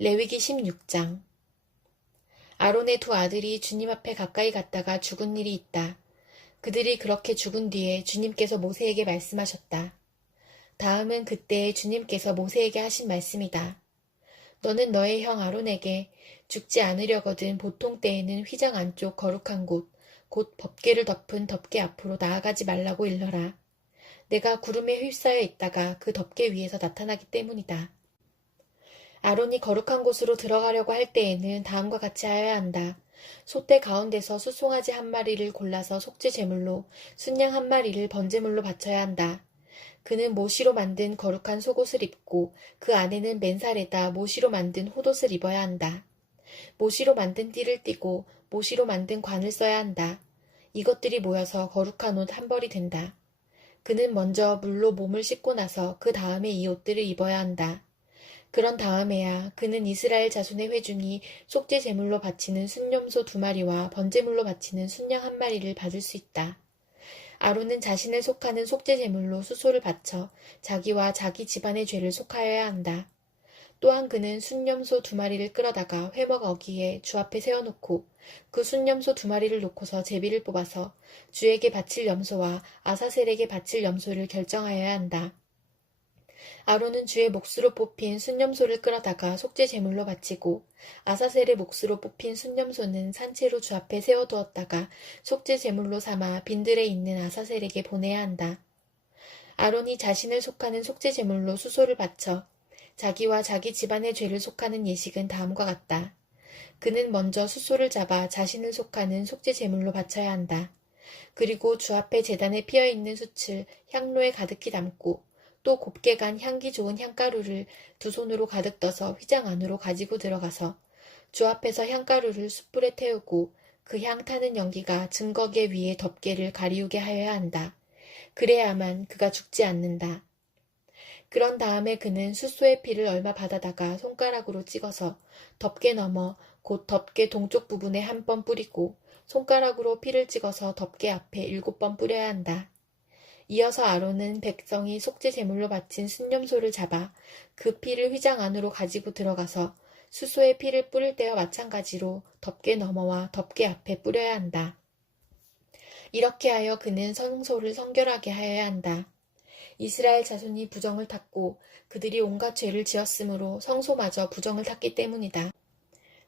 레위기 16장. 아론의 두 아들이 주님 앞에 가까이 갔다가 죽은 일이 있다. 그들이 그렇게 죽은 뒤에 주님께서 모세에게 말씀하셨다. 다음은 그때 주님께서 모세에게 하신 말씀이다. 너는 너의 형 아론에게 죽지 않으려거든 보통 때에는 휘장 안쪽 거룩한 곳, 곧 법궤를 덮은 덮개 앞으로 나아가지 말라고 일러라. 내가 구름에 휩싸여 있다가 그 덮개 위에서 나타나기 때문이다. 아론이 거룩한 곳으로 들어가려고 할 때에는 다음과 같이 하여야 한다. 솥대 가운데서 숫송아지 한 마리를 골라서 속죄 제물로, 순양 한 마리를 번제물로 바쳐야 한다. 그는 모시로 만든 거룩한 속옷을 입고 그 안에는 맨살에다 모시로 만든 홑옷을 입어야 한다. 모시로 만든 띠를 띠고 모시로 만든 관을 써야 한다. 이것들이 모여서 거룩한 옷 한 벌이 된다. 그는 먼저 물로 몸을 씻고 나서 그 다음에 이 옷들을 입어야 한다. 그런 다음에야 그는 이스라엘 자손의 회중이 속죄 제물로 바치는 순염소 2마리와 번제물로 바치는 순양 1마리를 받을 수 있다. 아론은 자신을 속하는 속죄 제물로 수소를 바쳐 자기와 자기 집안의 죄를 속하여야 한다. 또한 그는 순염소 2마리를 끌어다가 회막 어기에 주 앞에 세워놓고 그 순염소 2마리를 놓고서 제비를 뽑아서 주에게 바칠 염소와 아사셀에게 바칠 염소를 결정하여야 한다. 아론은 주의 몫으로 뽑힌 순염소를 끌어다가 속죄 제물로 바치고 아사셀의 몫으로 뽑힌 순염소는 산채로 주 앞에 세워두었다가 속죄 제물로 삼아 빈들에 있는 아사셀에게 보내야 한다. 아론이 자신을 속하는 속죄 제물로 수소를 바쳐 자기와 자기 집안의 죄를 속하는 예식은 다음과 같다. 그는 먼저 수소를 잡아 자신을 속하는 속죄 제물로 바쳐야 한다. 그리고 주 앞에 제단에 피어있는 숯을 향로에 가득히 담고 또 곱게 간 향기 좋은 향가루를 두 손으로 가득 떠서 휘장 안으로 가지고 들어가서 주 앞에서 향가루를 숯불에 태우고 그 향 타는 연기가 증거계 위에 덮개를 가리우게 하여야 한다. 그래야만 그가 죽지 않는다. 그런 다음에 그는 숫소의 피를 얼마 받아다가 손가락으로 찍어서 덮개 너머 곧 덮개 동쪽 부분에 1번 뿌리고 손가락으로 피를 찍어서 덮개 앞에 7번 뿌려야 한다. 이어서 아론은 백성이 속죄 제물로 바친 순염소를 잡아 그 피를 휘장 안으로 가지고 들어가서 수소의 피를 뿌릴 때와 마찬가지로 덮개 너머와 덮개 앞에 뿌려야 한다. 이렇게 하여 그는 성소를 성결하게 하여야 한다. 이스라엘 자손이 부정을 탔고 그들이 온갖 죄를 지었으므로 성소마저 부정을 탔기 때문이다.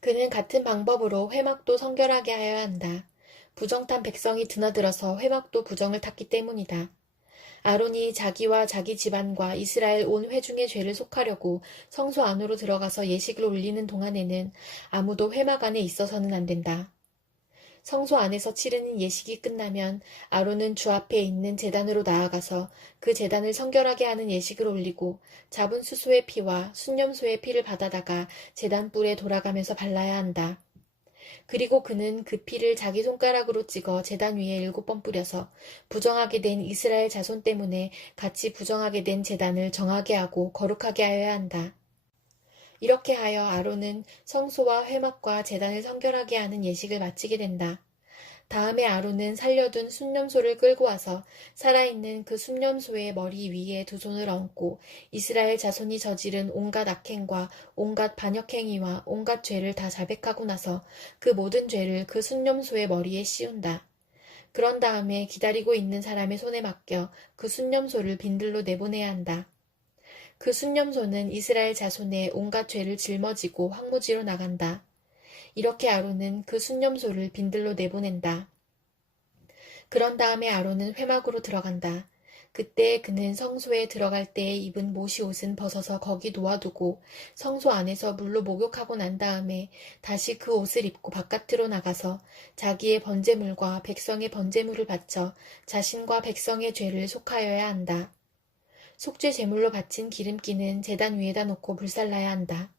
그는 같은 방법으로 회막도 성결하게 하여야 한다. 부정탄 백성이 드나들어서 회막도 부정을 탔기 때문이다. 아론이 자기와 자기 집안과 이스라엘 온 회중의 죄를 속하려고 성소 안으로 들어가서 예식을 올리는 동안에는 아무도 회막 안에 있어서는 안 된다. 성소 안에서 치르는 예식이 끝나면 아론은 주 앞에 있는 제단으로 나아가서 그 제단을 성결하게 하는 예식을 올리고 잡은 수소의 피와 순염소의 피를 받아다가 제단 뿔에 돌아가면서 발라야 한다. 그리고 그는 그 피를 자기 손가락으로 찍어 제단 위에 7번 뿌려서 부정하게 된 이스라엘 자손 때문에 같이 부정하게 된 제단을 정하게 하고 거룩하게 하여야 한다. 이렇게 하여 아론은 성소와 회막과 제단을 성결하게 하는 예식을 마치게 된다. 다음에 아론은 살려둔 순념소를 끌고 와서 살아있는 그 순념소의 머리 위에 두 손을 얹고 이스라엘 자손이 저지른 온갖 악행과 온갖 반역행위와 온갖 죄를 다 자백하고 나서 그 모든 죄를 그 순념소의 머리에 씌운다. 그런 다음에 기다리고 있는 사람의 손에 맡겨 그 순념소를 빈들로 내보내야 한다. 그 순념소는 이스라엘 자손의 온갖 죄를 짊어지고 황무지로 나간다. 이렇게 아론은 그 순념소를 빈들로 내보낸다. 그런 다음에 아론은 회막으로 들어간다. 그때 그는 성소에 들어갈 때에 입은 모시 옷은 벗어서 거기 놓아두고 성소 안에서 물로 목욕하고 난 다음에 다시 그 옷을 입고 바깥으로 나가서 자기의 번제물과 백성의 번제물을 바쳐 자신과 백성의 죄를 속하여야 한다. 속죄 제물로 바친 기름기는 제단 위에다 놓고 불살라야 한다.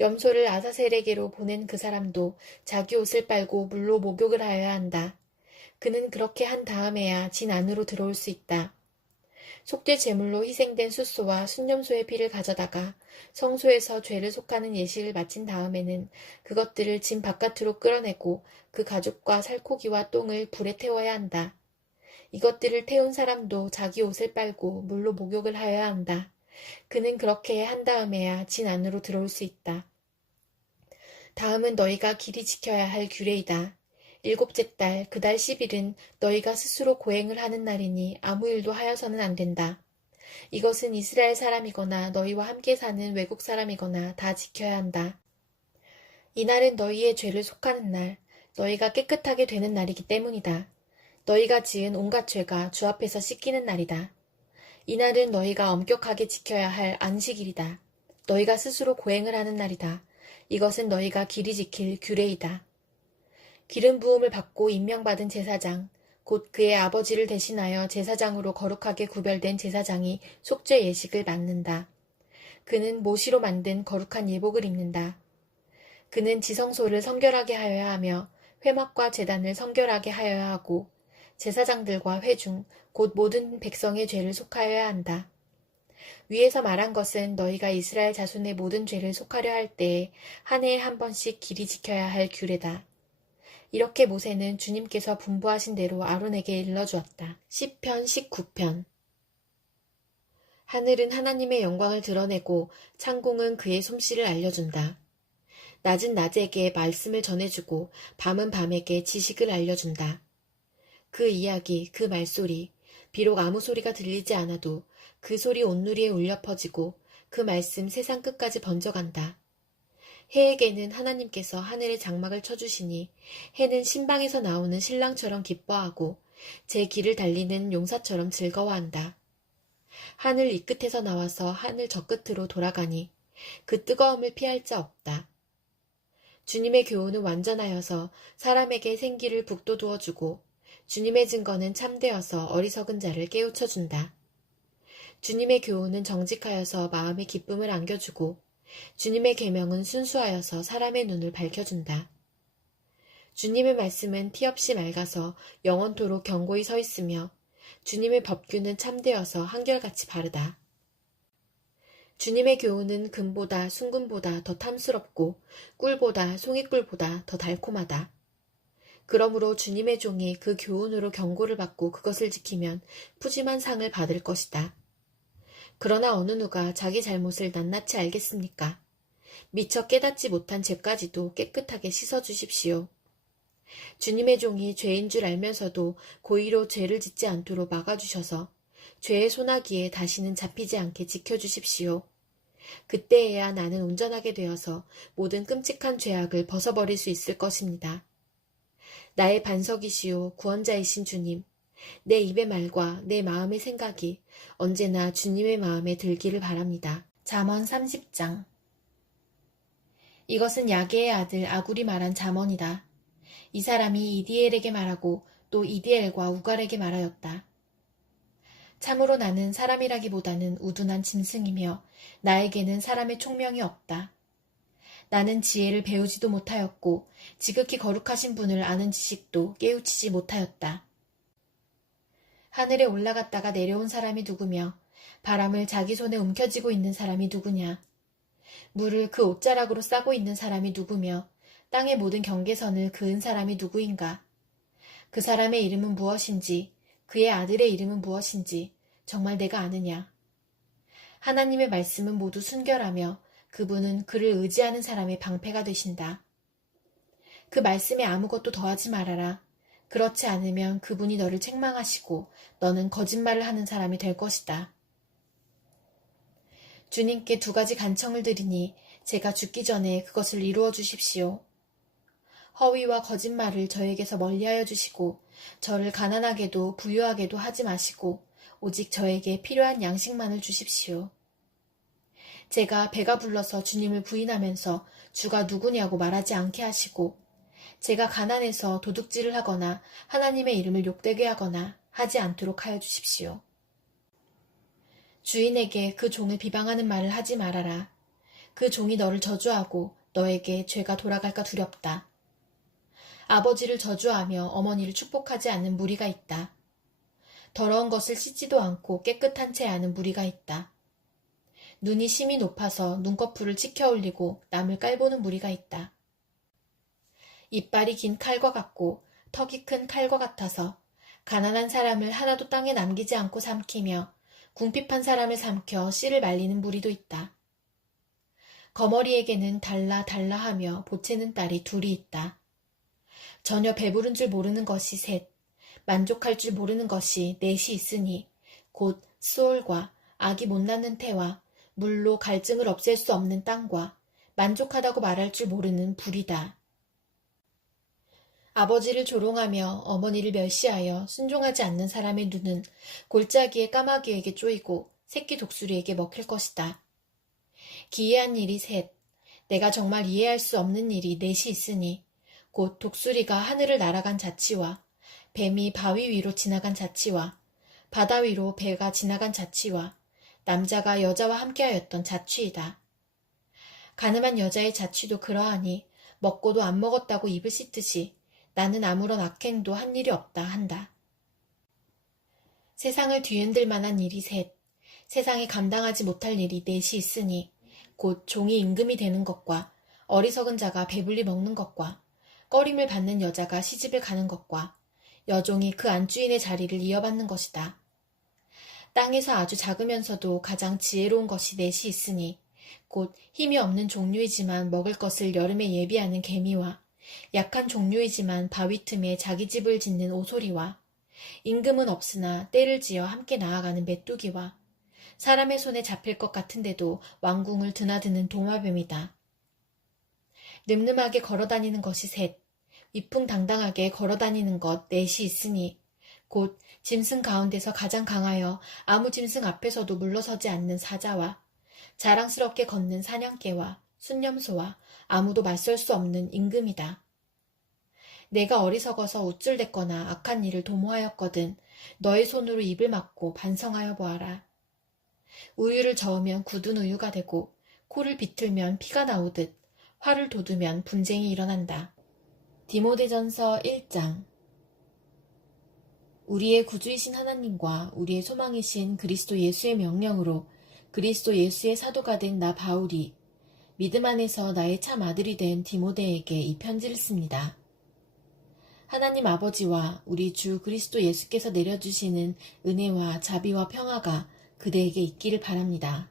염소를 아사셀에게로 보낸 그 사람도 자기 옷을 빨고 물로 목욕을 하여야 한다. 그는 그렇게 한 다음에야 진 안으로 들어올 수 있다. 속죄 제물로 희생된 숫소와 순염소의 피를 가져다가 성소에서 죄를 속하는 예식을 마친 다음에는 그것들을 진 바깥으로 끌어내고 그 가죽과 살코기와 똥을 불에 태워야 한다. 이것들을 태운 사람도 자기 옷을 빨고 물로 목욕을 하여야 한다. 그는 그렇게 한 다음에야 진 안으로 들어올 수 있다. 다음은 너희가 길이 지켜야 할 규례이다. 일곱째 달, 그 달 10일은 너희가 스스로 고행을 하는 날이니 아무 일도 하여서는 안 된다. 이것은 이스라엘 사람이거나 너희와 함께 사는 외국 사람이거나 다 지켜야 한다. 이날은 너희의 죄를 속하는 날, 너희가 깨끗하게 되는 날이기 때문이다. 너희가 지은 온갖 죄가 주 앞에서 씻기는 날이다. 이날은 너희가 엄격하게 지켜야 할 안식일이다. 너희가 스스로 고행을 하는 날이다. 이것은 너희가 길이 지킬 규례이다. 기름 부음을 받고 임명받은 제사장, 곧 그의 아버지를 대신하여 제사장으로 거룩하게 구별된 제사장이 속죄 예식을 맡는다. 그는 모시로 만든 거룩한 예복을 입는다. 그는 지성소를 성결하게 하여야 하며 회막과 제단을 성결하게 하여야 하고 제사장들과 회중, 곧 모든 백성의 죄를 속하여야 한다. 위에서 말한 것은 너희가 이스라엘 자손의 모든 죄를 속하려 할 때에 한 해에 한 번씩 길이 지켜야 할 규례다. 이렇게 모세는 주님께서 분부하신 대로 아론에게 일러주었다. 시편 19편. 하늘은 하나님의 영광을 드러내고 창공은 그의 솜씨를 알려준다. 낮은 낮에게 말씀을 전해주고 밤은 밤에게 지식을 알려준다. 그 이야기, 그 말소리, 비록 아무 소리가 들리지 않아도 그 소리 온누리에 울려 퍼지고 그 말씀 세상 끝까지 번져간다. 해에게는 하나님께서 하늘의 장막을 쳐주시니 해는 신방에서 나오는 신랑처럼 기뻐하고 제 길을 달리는 용사처럼 즐거워한다. 하늘 이 끝에서 나와서 하늘 저 끝으로 돌아가니 그 뜨거움을 피할 자 없다. 주님의 교훈은 완전하여서 사람에게 생기를 북돋우어주고 주님의 증거는 참되어서 어리석은 자를 깨우쳐준다. 주님의 교훈은 정직하여서 마음의 기쁨을 안겨주고 주님의 계명은 순수하여서 사람의 눈을 밝혀준다. 주님의 말씀은 티없이 맑아서 영원토록 견고히 서 있으며 주님의 법규는 참되어서 한결같이 바르다. 주님의 교훈은 금보다 순금보다 더 탐스럽고 꿀보다 송이꿀보다 더 달콤하다. 그러므로 주님의 종이 그 교훈으로 경고를 받고 그것을 지키면 푸짐한 상을 받을 것이다. 그러나 어느 누가 자기 잘못을 낱낱이 알겠습니까? 미처 깨닫지 못한 죄까지도 깨끗하게 씻어주십시오. 주님의 종이 죄인 줄 알면서도 고의로 죄를 짓지 않도록 막아주셔서 죄의 소나기에 다시는 잡히지 않게 지켜주십시오. 그때에야 나는 온전하게 되어서 모든 끔찍한 죄악을 벗어버릴 수 있을 것입니다. 나의 반석이시오 구원자이신 주님, 내 입의 말과 내 마음의 생각이 언제나 주님의 마음에 들기를 바랍니다. 잠언 30장. 이것은 야게의 아들 아굴이 말한 잠언이다. 이 사람이 이디엘에게 말하고 또 이디엘과 우갈에게 말하였다. 참으로 나는 사람이라기보다는 우둔한 짐승이며 나에게는 사람의 총명이 없다. 나는 지혜를 배우지도 못하였고 지극히 거룩하신 분을 아는 지식도 깨우치지 못하였다. 하늘에 올라갔다가 내려온 사람이 누구며 바람을 자기 손에 움켜쥐고 있는 사람이 누구냐. 물을 그 옷자락으로 싸고 있는 사람이 누구며 땅의 모든 경계선을 그은 사람이 누구인가. 그 사람의 이름은 무엇인지 그의 아들의 이름은 무엇인지 정말 내가 아느냐. 하나님의 말씀은 모두 순결하며 그분은 그를 의지하는 사람의 방패가 되신다. 그 말씀에 아무것도 더하지 말아라. 그렇지 않으면 그분이 너를 책망하시고 너는 거짓말을 하는 사람이 될 것이다. 주님께 두 가지 간청을 드리니 제가 죽기 전에 그것을 이루어 주십시오. 허위와 거짓말을 저에게서 멀리하여 주시고 저를 가난하게도 부유하게도 하지 마시고 오직 저에게 필요한 양식만을 주십시오. 제가 배가 불러서 주님을 부인하면서 주가 누구냐고 말하지 않게 하시고 제가 가난해서 도둑질을 하거나 하나님의 이름을 욕되게 하거나 하지 않도록 하여 주십시오. 주인에게 그 종을 비방하는 말을 하지 말아라. 그 종이 너를 저주하고 너에게 죄가 돌아갈까 두렵다. 아버지를 저주하며 어머니를 축복하지 않는 무리가 있다. 더러운 것을 씻지도 않고 깨끗한 채 하는 무리가 있다. 눈이 심히 높아서 눈꺼풀을 치켜 올리고 남을 깔보는 무리가 있다. 이빨이 긴 칼과 같고 턱이 큰 칼과 같아서 가난한 사람을 하나도 땅에 남기지 않고 삼키며 궁핍한 사람을 삼켜 씨를 말리는 무리도 있다. 거머리에게는 달라 달라 하며 보채는 딸이 둘이 있다. 전혀 배부른 줄 모르는 것이 셋, 만족할 줄 모르는 것이 넷이 있으니 곧 수월과 아기 못 낳는 태와 물로 갈증을 없앨 수 없는 땅과 만족하다고 말할 줄 모르는 불이다. 아버지를 조롱하며 어머니를 멸시하여 순종하지 않는 사람의 눈은 골짜기의 까마귀에게 쪼이고 새끼 독수리에게 먹힐 것이다. 기이한 일이 셋, 내가 정말 이해할 수 없는 일이 넷이 있으니 곧 독수리가 하늘을 날아간 자치와 뱀이 바위 위로 지나간 자치와 바다 위로 배가 지나간 자치와 남자가 여자와 함께하였던 자취이다. 가늠한 여자의 자취도 그러하니 먹고도 안 먹었다고 입을 씻듯이 나는 아무런 악행도 한 일이 없다 한다. 세상을 뒤흔들 만한 일이 셋, 세상에 감당하지 못할 일이 넷이 있으니 곧 종이 임금이 되는 것과 어리석은 자가 배불리 먹는 것과 꺼림을 받는 여자가 시집을 가는 것과 여종이 그 안주인의 자리를 이어받는 것이다. 땅에서 아주 작으면서도 가장 지혜로운 것이 넷이 있으니 곧 힘이 없는 종류이지만 먹을 것을 여름에 예비하는 개미와 약한 종류이지만 바위 틈에 자기 집을 짓는 오소리와 임금은 없으나 때를 지어 함께 나아가는 메뚜기와 사람의 손에 잡힐 것 같은데도 왕궁을 드나드는 도마뱀이다. 늠름하게 걸어다니는 것이 셋, 위풍당당하게 걸어다니는 것 넷이 있으니 곧 짐승 가운데서 가장 강하여 아무 짐승 앞에서도 물러서지 않는 사자와 자랑스럽게 걷는 사냥개와 순념소와 아무도 맞설 수 없는 임금이다. 내가 어리석어서 우쭐댔거나 악한 일을 도모하였거든 너의 손으로 입을 막고 반성하여 보아라. 우유를 저으면 굳은 우유가 되고 코를 비틀면 피가 나오듯 화를 돋우면 분쟁이 일어난다. 디모데전서 1장. 우리의 구주이신 하나님과 우리의 소망이신 그리스도 예수의 명령으로 그리스도 예수의 사도가 된 나 바울이 믿음 안에서 나의 참 아들이 된 디모데에게 이 편지를 씁니다. 하나님 아버지와 우리 주 그리스도 예수께서 내려주시는 은혜와 자비와 평화가 그대에게 있기를 바랍니다.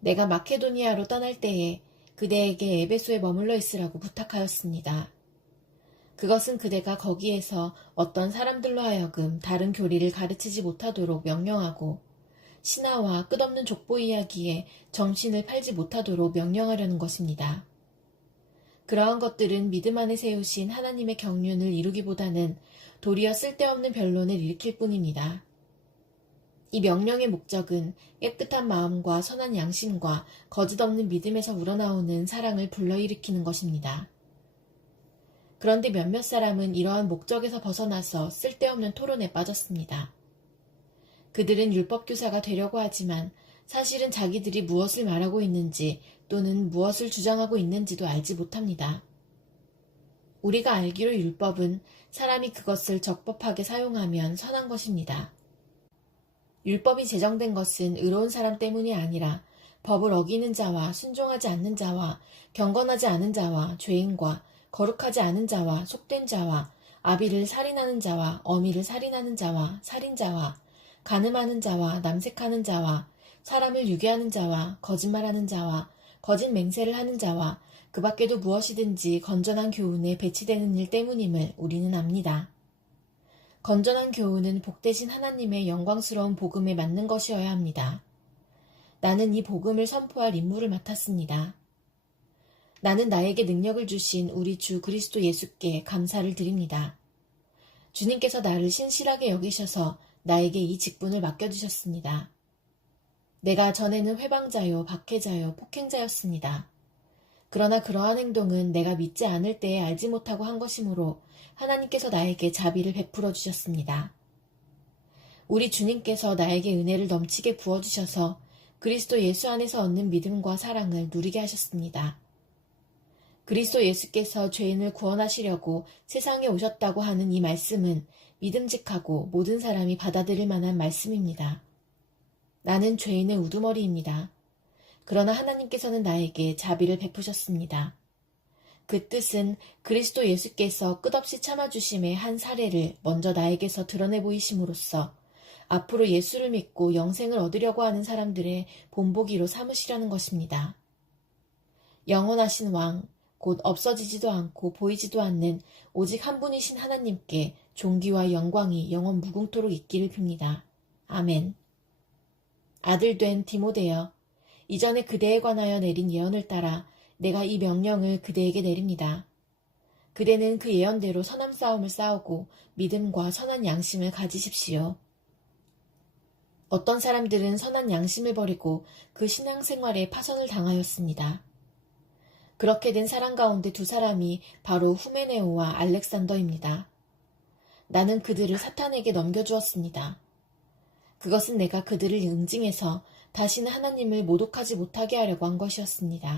내가 마케도니아로 떠날 때에 그대에게 에베소에 머물러 있으라고 부탁하였습니다. 그것은 그대가 거기에서 어떤 사람들로 하여금 다른 교리를 가르치지 못하도록 명령하고 신화와 끝없는 족보 이야기에 정신을 팔지 못하도록 명령하려는 것입니다. 그러한 것들은 믿음 안에 세우신 하나님의 경륜을 이루기보다는 도리어 쓸데없는 변론을 일으킬 뿐입니다. 이 명령의 목적은 깨끗한 마음과 선한 양심과 거짓 없는 믿음에서 우러나오는 사랑을 불러일으키는 것입니다. 그런데 몇몇 사람은 이러한 목적에서 벗어나서 쓸데없는 토론에 빠졌습니다. 그들은 율법교사가 되려고 하지만 사실은 자기들이 무엇을 말하고 있는지 또는 무엇을 주장하고 있는지도 알지 못합니다. 우리가 알기로 율법은 사람이 그것을 적법하게 사용하면 선한 것입니다. 율법이 제정된 것은 의로운 사람 때문이 아니라 법을 어기는 자와 순종하지 않는 자와 경건하지 않은 자와 죄인과 거룩하지 않은 자와 속된 자와 아비를 살인하는 자와 어미를 살인하는 자와 살인자와 간음하는 자와 남색하는 자와 사람을 유괴하는 자와 거짓말하는 자와 거짓 맹세를 하는 자와 그 밖에도 무엇이든지 건전한 교훈에 배치되는 일 때문임을 우리는 압니다. 건전한 교훈은 복되신 하나님의 영광스러운 복음에 맞는 것이어야 합니다. 나는 이 복음을 선포할 임무를 맡았습니다. 나는 나에게 능력을 주신 우리 주 그리스도 예수께 감사를 드립니다. 주님께서 나를 신실하게 여기셔서 나에게 이 직분을 맡겨주셨습니다. 내가 전에는 회방자요, 박해자요, 폭행자였습니다. 그러나 그러한 행동은 내가 믿지 않을 때에 알지 못하고 한 것이므로 하나님께서 나에게 자비를 베풀어 주셨습니다. 우리 주님께서 나에게 은혜를 넘치게 부어주셔서 그리스도 예수 안에서 얻는 믿음과 사랑을 누리게 하셨습니다. 그리스도 예수께서 죄인을 구원하시려고 세상에 오셨다고 하는 이 말씀은 믿음직하고 모든 사람이 받아들일 만한 말씀입니다. 나는 죄인의 우두머리입니다. 그러나 하나님께서는 나에게 자비를 베푸셨습니다. 그 뜻은 그리스도 예수께서 끝없이 참아주심의 한 사례를 먼저 나에게서 드러내 보이심으로써 앞으로 예수를 믿고 영생을 얻으려고 하는 사람들의 본보기로 삼으시려는 것입니다. 영원하신 왕, 곧 없어지지도 않고 보이지도 않는 오직 한 분이신 하나님께 존귀와 영광이 영원 무궁토록 있기를 빕니다. 아멘. 아들 된 디모데여, 이전에 그대에 관하여 내린 예언을 따라 내가 이 명령을 그대에게 내립니다. 그대는 그 예언대로 선한 싸움을 싸우고 믿음과 선한 양심을 가지십시오. 어떤 사람들은 선한 양심을 버리고 그 신앙생활에 파선을 당하였습니다. 그렇게 된 사람 가운데 두 사람이 바로 후메네오와 알렉산더입니다. 나는 그들을 사탄에게 넘겨주었습니다. 그것은 내가 그들을 응징해서 다시는 하나님을 모독하지 못하게 하려고 한 것이었습니다.